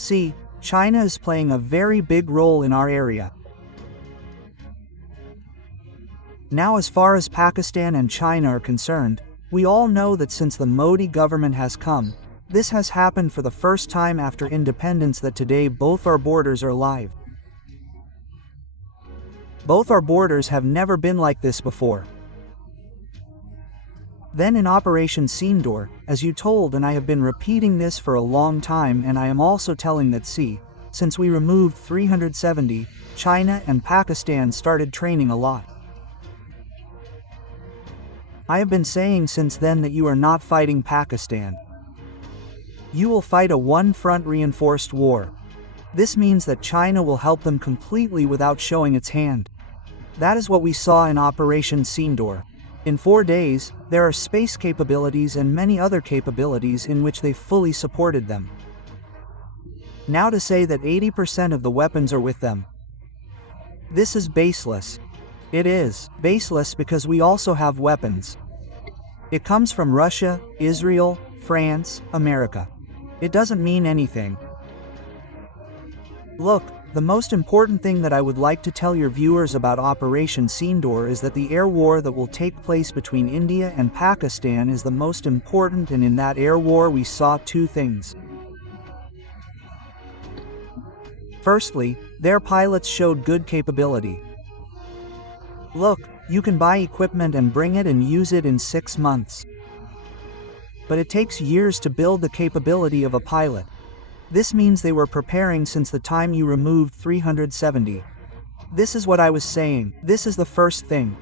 See, China is playing a very big role in our area. Now, as far as Pakistan and China are concerned, we all know that since the Modi government has come, this has happened for the first time after independence, that today both our borders are live. Both our borders have never been like this before. Then in Operation Sindoor, as you told, and I have been repeating this for a long time, and I am also telling that since we removed 370, China and Pakistan started training a lot. I have been saying since then that you are not fighting Pakistan. You will fight a one-front reinforced war. This means that China will help them completely without showing its hand. That is what we saw in Operation Sindoor. In 4 days, there are space capabilities and many other capabilities in which they fully supported them. Now to say that 80% of the weapons are with them, this is baseless. It is baseless because we also have weapons. It comes from Russia, Israel, France, America. It doesn't mean anything. Look, the most important thing that I would like to tell your viewers about Operation Sindoor is that the air war that will take place between India and Pakistan is the most important, and in that air war we saw 2 things. Firstly, their pilots showed good capability. Look, you can buy equipment and bring it and use it in 6 months. But it takes years to build the capability of a pilot. This means they were preparing since the time you removed 370. This is what I was saying. This is the first thing.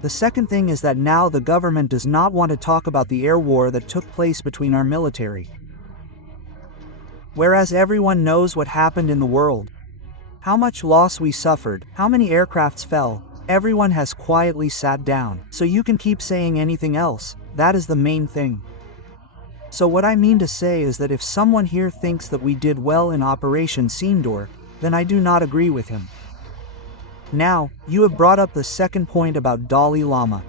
The second thing is that now the government does not want to talk about the air war that took place between our military. Whereas everyone knows what happened in the world. How much loss we suffered, how many aircrafts fell, everyone has quietly sat down. So you can keep saying anything else, that is the main thing. So what I mean to say is that if someone here thinks that we did well in Operation Sindoor, then I do not agree with him. Now, you have brought up the second point about Dalai Lama.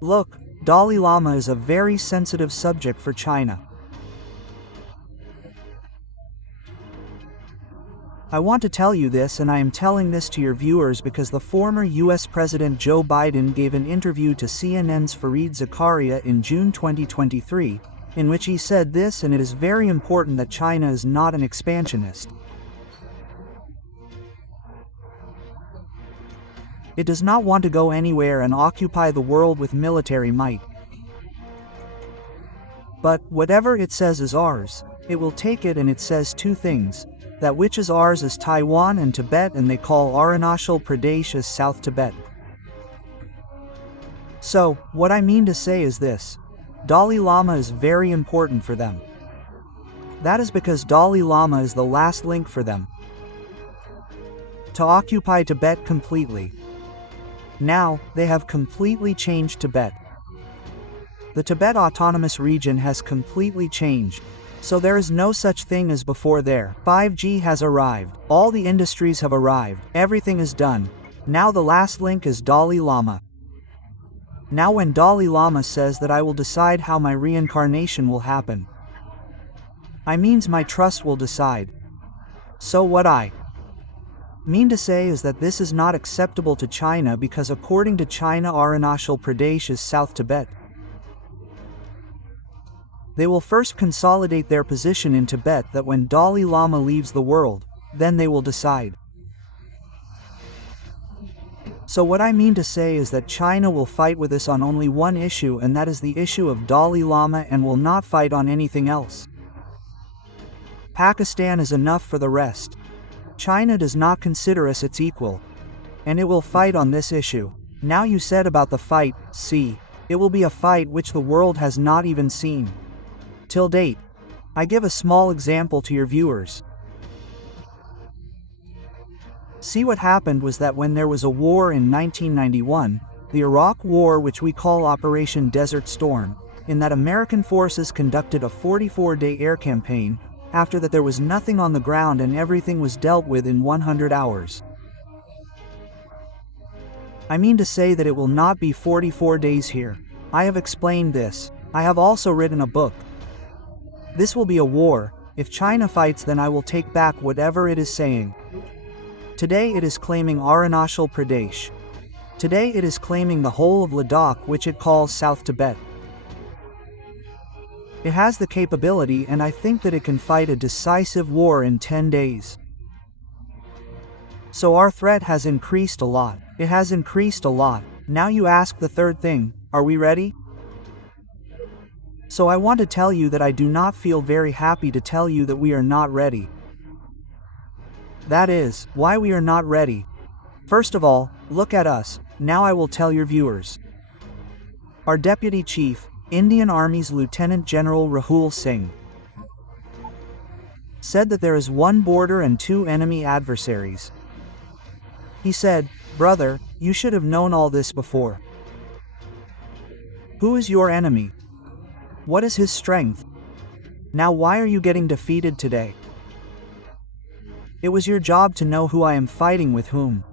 Look, Dalai Lama is a very sensitive subject for China. I want to tell you this, and I am telling this to your viewers because the former US President Joe Biden gave an interview to CNN's Fareed Zakaria in June 2023, in which he said this, and it is very important that China is not an expansionist. It does not want to go anywhere and occupy the world with military might. But whatever it says is ours, it will take it, and it says 2 things. That which is ours is Taiwan and Tibet, and they call Arunachal Pradesh as South Tibet. So, what I mean to say is this. Dalai Lama is very important for them. That is because Dalai Lama is the last link for them to occupy Tibet completely. Now, they have completely changed Tibet. The Tibet Autonomous Region has completely changed. So there is no such thing as before there. 5G has arrived. All the industries have arrived. Everything is done. Now the last link is Dalai Lama. Now when Dalai Lama says that I will decide how my reincarnation will happen, I means my trust will decide. So what I mean to say is that this is not acceptable to China, because according to China, Arunachal Pradesh is South Tibet. They will first consolidate their position in Tibet, that when Dalai Lama leaves the world, then they will decide. So what I mean to say is that China will fight with us on only one issue, and that is the issue of Dalai Lama, and will not fight on anything else. Pakistan is enough for the rest. China does not consider us its equal, and it will fight on this issue. Now you said about the fight, see, it will be a fight which the world has not even seen till date. I give a small example to your viewers. See, what happened was that when there was a war in 1991, the Iraq War, which we call Operation Desert Storm, in that American forces conducted a 44-day air campaign. After that there was nothing on the ground and everything was dealt with in 100 hours. I mean to say that it will not be 44 days here. I have explained this. I have also written a book. This will be a war, If China fights, then I will take back whatever it is saying. Today it is claiming Arunachal Pradesh. Today it is claiming the whole of Ladakh, which it calls South Tibet. It has the capability, and I think that it can fight a decisive war in 10 days. So our threat has increased a lot. It has increased a lot. Now you ask the third thing, are we ready? So I want to tell you that I do not feel very happy to tell you that we are not ready. That is, why we are not ready. First of all, look at us. Now I will tell your viewers. Our Deputy Chief, Indian Army's Lieutenant General Rahul Singh, said that there is one border and 2 enemy adversaries. He said, brother, you should have known all this before. Who is your enemy? What is his strength? Now why are you getting defeated today? It was your job to know who I am fighting with whom.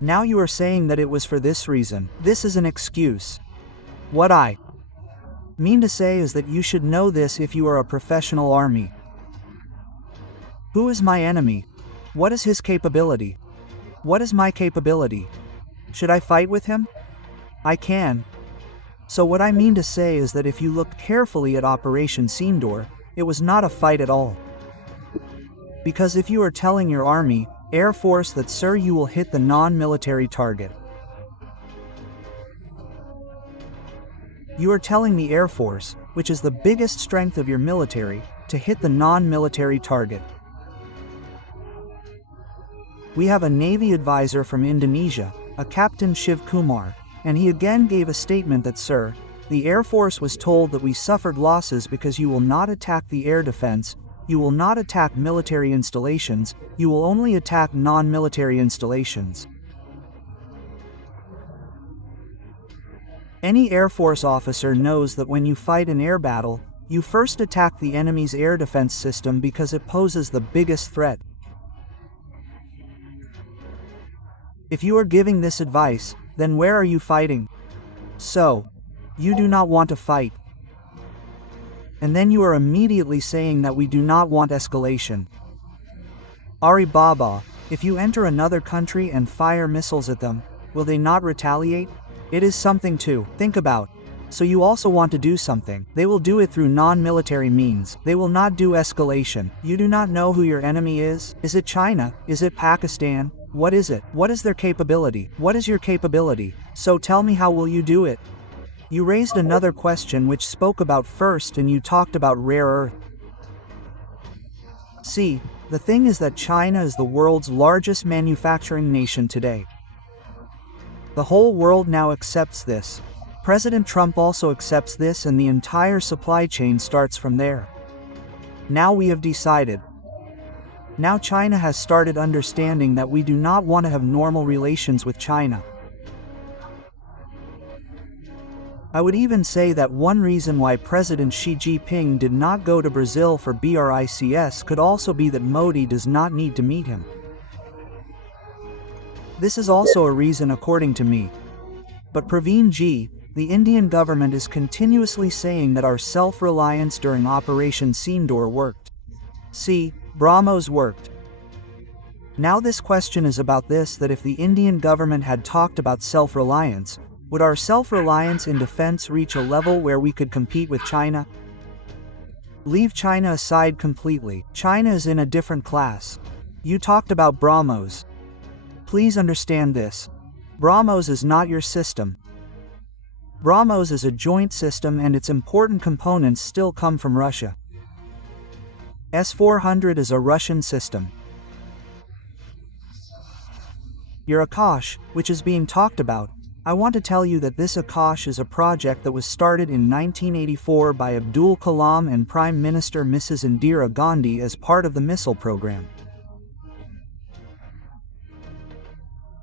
Now you are saying that it was for this reason. This is an excuse. What I mean to say is that you should know this if you are a professional army. Who is my enemy? What is his capability? What is my capability? Should I fight with him? I can. So what I mean to say is that if you look carefully at Operation Sindoor, it was not a fight at all. Because if you are telling your army, Air Force that sir you will hit the non-military target. You are telling the Air Force, which is the biggest strength of your military, to hit the non-military target. We have a Navy advisor from Indonesia, a Captain Shiv Kumar, and he again gave a statement that sir, the Air Force was told that we suffered losses because you will not attack the air defense, you will not attack military installations, you will only attack non-military installations. Any Air Force officer knows that when you fight an air battle, you first attack the enemy's air defense system because it poses the biggest threat. If you are giving this advice, then where are you fighting? So, you do not want to fight. And then you are immediately saying that we do not want escalation. Ari Baba, if you enter another country and fire missiles at them, will they not retaliate? It is something to think about. So you also want to do something. They will do it through non-military means. They will not do escalation. You do not know who your enemy is? Is it China? Is it Pakistan? What is it? What is their capability? What is your capability? So tell me, how will you do it? You raised another question which spoke about first, and you talked about rare earth. See, the thing is that China is the world's largest manufacturing nation today. The whole world now accepts this. President Trump also accepts this, and the entire supply chain starts from there. Now we have decided. Now China has started understanding that we do not want to have normal relations with China. I would even say that one reason why President Xi Jinping did not go to Brazil for BRICS could also be that Modi does not need to meet him. This is also a reason according to me. But Pravin ji, the Indian government is continuously saying that our self-reliance during Operation Sindoor worked. See, BrahMos worked. Now this question is about this, that if the Indian government had talked about self-reliance, would our self-reliance in defense reach a level where we could compete with China? Leave China aside completely. China is in a different class. You talked about BrahMos. Please understand this. BrahMos is not your system. BrahMos is a joint system, and its important components still come from Russia. S-400 is a Russian system. Your Akash, which is being talked about, I want to tell you that this Akash is a project that was started in 1984 by Abdul Kalam and Prime Minister Mrs. Indira Gandhi as part of the missile program.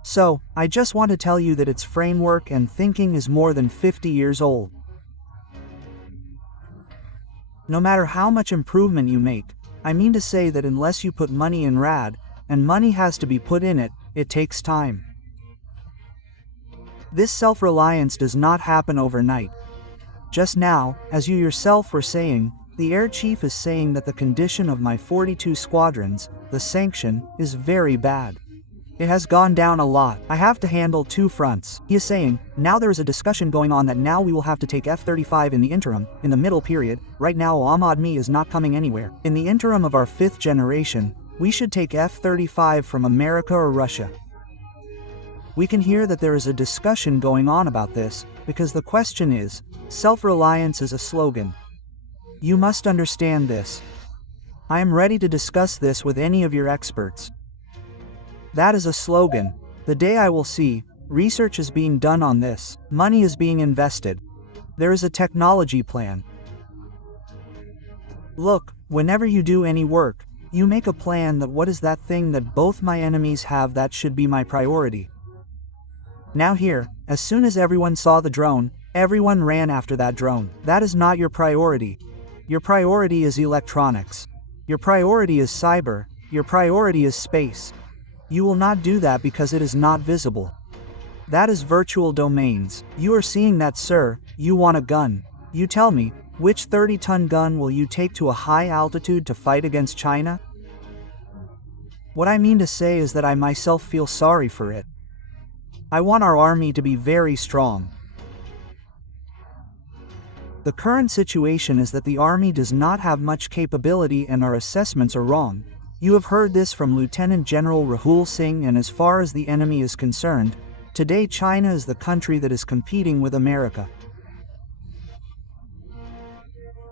So, I just want to tell you that its framework and thinking is more than 50 years old. No matter how much improvement you make, I mean to say that unless you put money in RAD, and money has to be put in it, it takes time. This self-reliance does not happen overnight. Just now, as you yourself were saying, The air chief is saying that the condition of my 42 squadrons, the sanction, is very bad. It has gone down a lot. I have to handle 2 fronts. He is saying, now there is a discussion going on that now we will have to take F-35 in the interim, in the middle period. Right now Ahmad Mi is not coming anywhere. In the interim of our 5th generation, we should take F-35 from America or Russia. We can hear that there is a discussion going on about this, because the question is, self-reliance is a slogan. You must understand this. I am ready to discuss this with any of your experts. That is a slogan. The day I will see, research is being done on this. Money is being invested. There is a technology plan. Look, whenever you do any work, you make a plan that what is that thing that both my enemies have that should be my priority. Now here, as soon as everyone saw the drone, everyone ran after that drone. That is not your priority. Your priority is electronics. Your priority is cyber. Your priority is space. You will not do that because it is not visible. That is virtual domains. You are seeing that, sir. You want a gun. You tell me, which 30-ton gun will you take to a high altitude to fight against China? What I mean to say is that I myself feel sorry for it. I want our army to be very strong. The current situation is that the army does not have much capability and our assessments are wrong. You have heard this from Lieutenant General Rahul Singh, and as far as the enemy is concerned, today China is the country that is competing with America.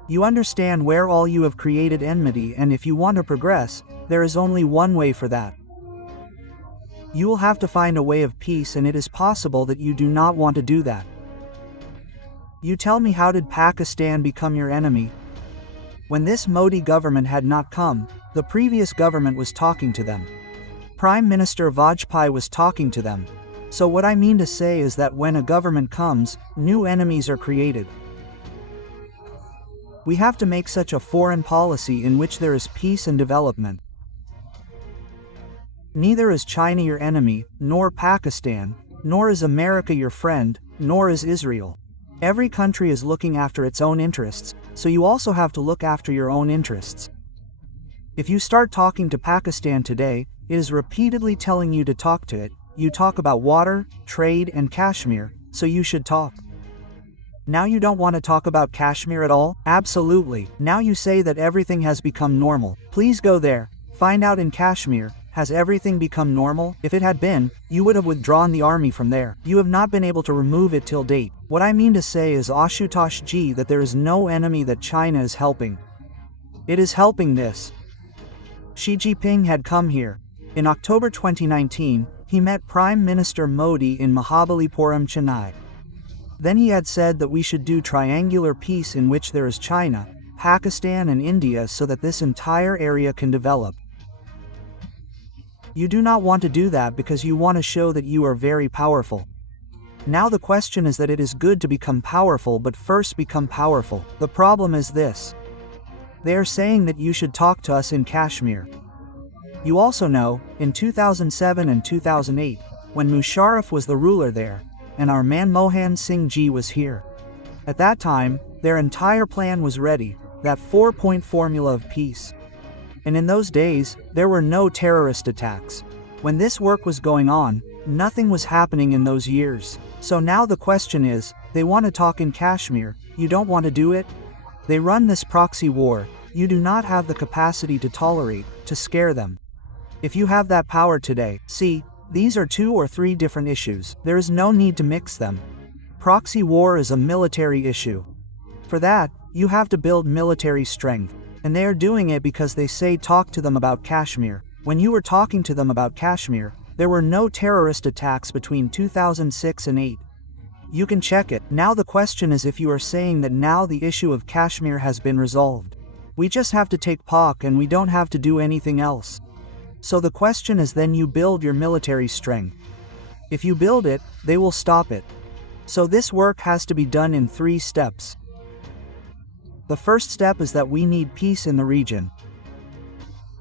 You understand where all you have created enmity, and if you want to progress, there is only one way for that. You will have to find a way of peace, and it is possible that you do not want to do that. You tell me, how did Pakistan become your enemy? When this Modi government had not come, the previous government was talking to them. Prime Minister Vajpayee was talking to them. So what I mean to say is that when a government comes, new enemies are created. We have to make such a foreign policy in which there is peace and development. Neither is China your enemy, nor Pakistan, nor is America your friend, nor is Israel. Every country is looking after its own interests, so you also have to look after your own interests. If you start talking to Pakistan today, it is repeatedly telling you to talk to it. You talk about water, trade, and Kashmir, so you should talk. Now you don't want to talk about Kashmir at all? Absolutely. Now you say that everything has become normal. Please go there, find out in Kashmir, has everything become normal? If it had been, you would have withdrawn the army from there. You have not been able to remove it till date. What I mean to say is, Ashutosh ji, that there is no enemy that China is helping. It is helping this. Xi Jinping had come here. In October 2019, he met Prime Minister Modi in Mahabalipuram, Chennai. Then he had said that we should do triangular peace in which there is China, Pakistan and India, so that this entire area can develop. You do not want to do that because you want to show that you are very powerful. Now the question is that it is good to become powerful, but first become powerful. The problem is this. They are saying that you should talk to us in Kashmir. You also know, in 2007 and 2008, when Musharraf was the ruler there, and our Manmohan Singh ji was here. At that time, their entire plan was ready, that 4-point formula of peace. And in those days, there were no terrorist attacks. When this work was going on, nothing was happening in those years. So now the question is, they want to talk in Kashmir, you don't want to do it? They run this proxy war, you do not have the capacity to tolerate, to scare them. If you have that power today, see, these are 2 or 3 different issues. There is no need to mix them. Proxy war is a military issue. For that, you have to build military strength. And they are doing it because they say talk to them about Kashmir. When you were talking to them about Kashmir, there were no terrorist attacks between 2006 and 8. You can check it. Now the question is, if you are saying that now the issue of Kashmir has been resolved. We just have to take Pak and we don't have to do anything else. So the question is, then you build your military strength. If you build it, they will stop it. So this work has to be done in 3 steps. The first step is that we need peace in the region.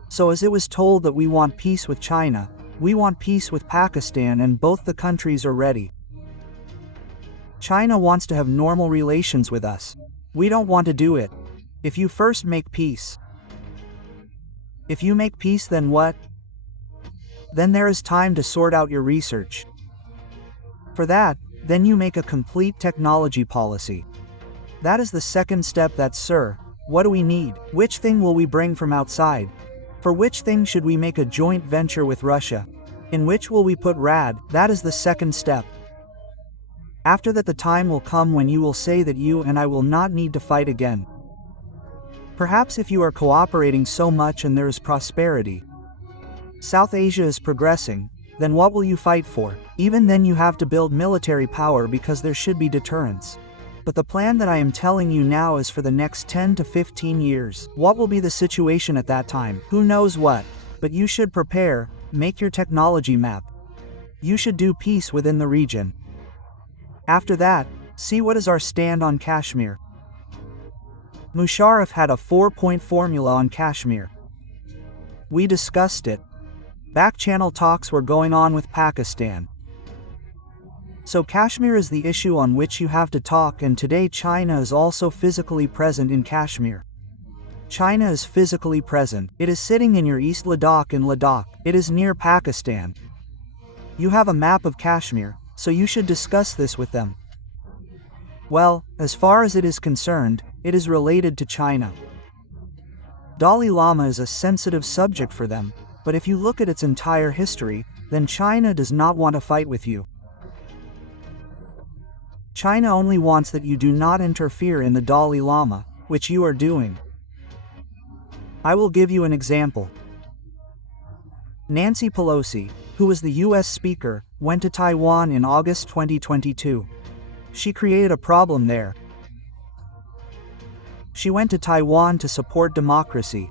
So as it was told that we want peace with China, we want peace with Pakistan, and both the countries are ready. China wants to have normal relations with us. We don't want to do it. If you first make peace. If you make peace, then what? Then there is time to sort out your research. For that, then you make a complete technology policy. That is the second step. That's, sir, what do we need? Which thing will we bring from outside? For which thing should we make a joint venture with Russia? In which will we put RAD? That is the second step. After that, the time will come when you will say that you and I will not need to fight again. Perhaps if you are cooperating so much and there is prosperity, South Asia is progressing, then what will you fight for? Even then you have to build military power because there should be deterrence. But the plan that I am telling you now is for the next 10 to 15 years. What will be the situation at that time? Who knows what? But you should prepare, make your technology map. You should do peace within the region. After that, see what is our stand on Kashmir. Musharraf had a 4-point formula on Kashmir. We discussed it. Back-channel talks were going on with Pakistan. So Kashmir is the issue on which you have to talk, and today China is also physically present in Kashmir. China is physically present. It is sitting in your East Ladakh in Ladakh. It is near Pakistan. You have a map of Kashmir, so you should discuss this with them. Well, as far as it is concerned, it is related to China. Dalai Lama is a sensitive subject for them, but if you look at its entire history, then China does not want to fight with you. China only wants that you do not interfere in the Dalai Lama, which you are doing. I will give you an example. Nancy Pelosi, who was the US Speaker, went to Taiwan in August 2022. She created a problem there. She went to Taiwan to support democracy.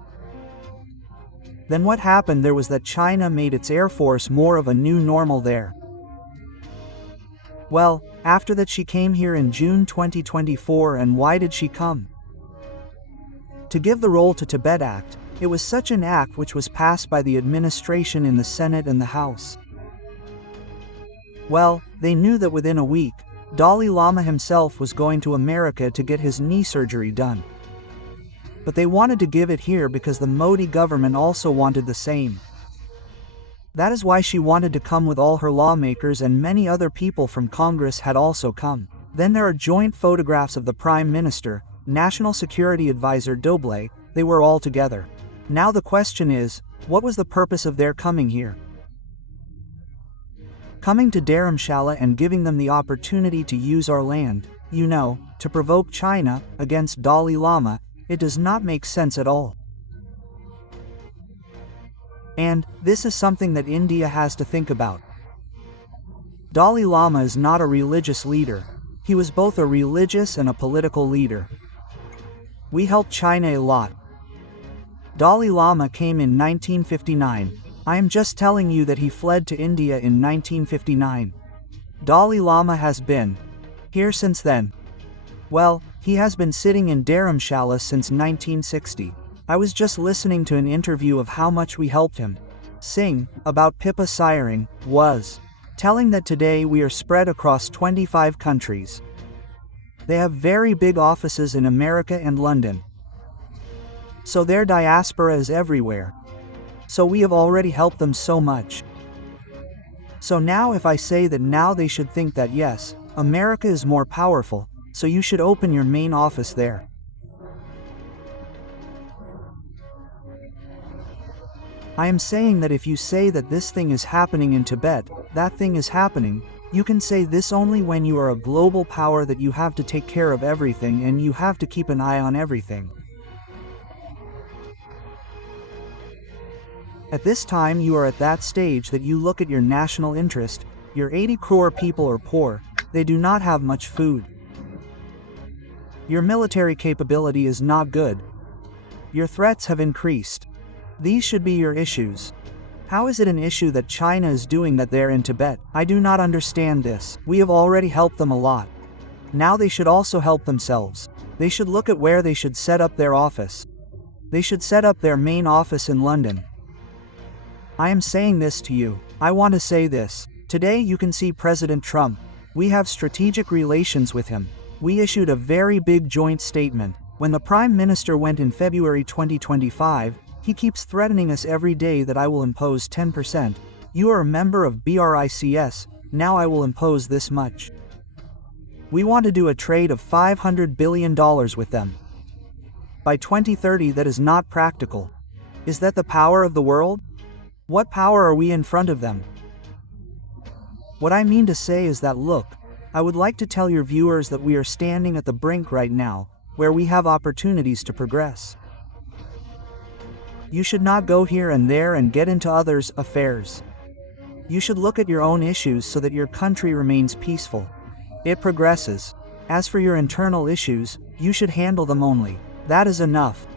Then what happened there was that China made its Air Force more of a new normal there. Well, after that she came here in June 2024, and why did she come? To give the role to Tibet Act. It was such an act which was passed by the administration in the Senate and the House. Well, they knew that within a week, Dalai Lama himself was going to America to get his knee surgery done. But they wanted to give it here because the Modi government also wanted the same. That is why she wanted to come with all her lawmakers, and many other people from Congress had also come. Then there are joint photographs of the Prime Minister, National Security Advisor Doble. They were all together. Now the question is, what was the purpose of their coming here? Coming to Dharamshala and giving them the opportunity to use our land, you know, to provoke China against Dalai Lama, it does not make sense at all. And this is something that India has to think about. Dalai Lama is not a religious leader. He was both a religious and a political leader. We helped China a lot. Dalai Lama came in 1959. I am just telling you that he fled to India in 1959. Dalai Lama has been here since then. Well, he has been sitting in Dharamshala since 1960. I was just listening to an interview of how much we helped him. Singh, about Pippa siring, was telling that today we are spread across 25 countries. They have very big offices in America and London. So their diaspora is everywhere. So we have already helped them so much. So now if I say that now they should think that yes, America is more powerful, so you should open your main office there. I am saying that if you say that this thing is happening in Tibet, that thing is happening, you can say this only when you are a global power, that you have to take care of everything and you have to keep an eye on everything. At this time you are at that stage that you look at your national interest. Your 80 crore people are poor, they do not have much food. Your military capability is not good. Your threats have increased. These should be your issues. How is it an issue that China is doing that there in Tibet? I do not understand this. We have already helped them a lot. Now they should also help themselves. They should look at where they should set up their office. They should set up their main office in London. I am saying this to you. I want to say this. Today you can see President Trump. We have strategic relations with him. We issued a very big joint statement. When the Prime Minister went in February 2025, he keeps threatening us every day that I will impose 10%. You are a member of BRICS, now I will impose this much. We want to do a trade of $500 billion with them. By 2030, that is not practical. Is that the power of the world? What power are we in front of them? What I mean to say is that look, I would like to tell your viewers that we are standing at the brink right now, where we have opportunities to progress. You should not go here and there and get into others' affairs. You should look at your own issues so that your country remains peaceful. It progresses. As for your internal issues, you should handle them only. That is enough.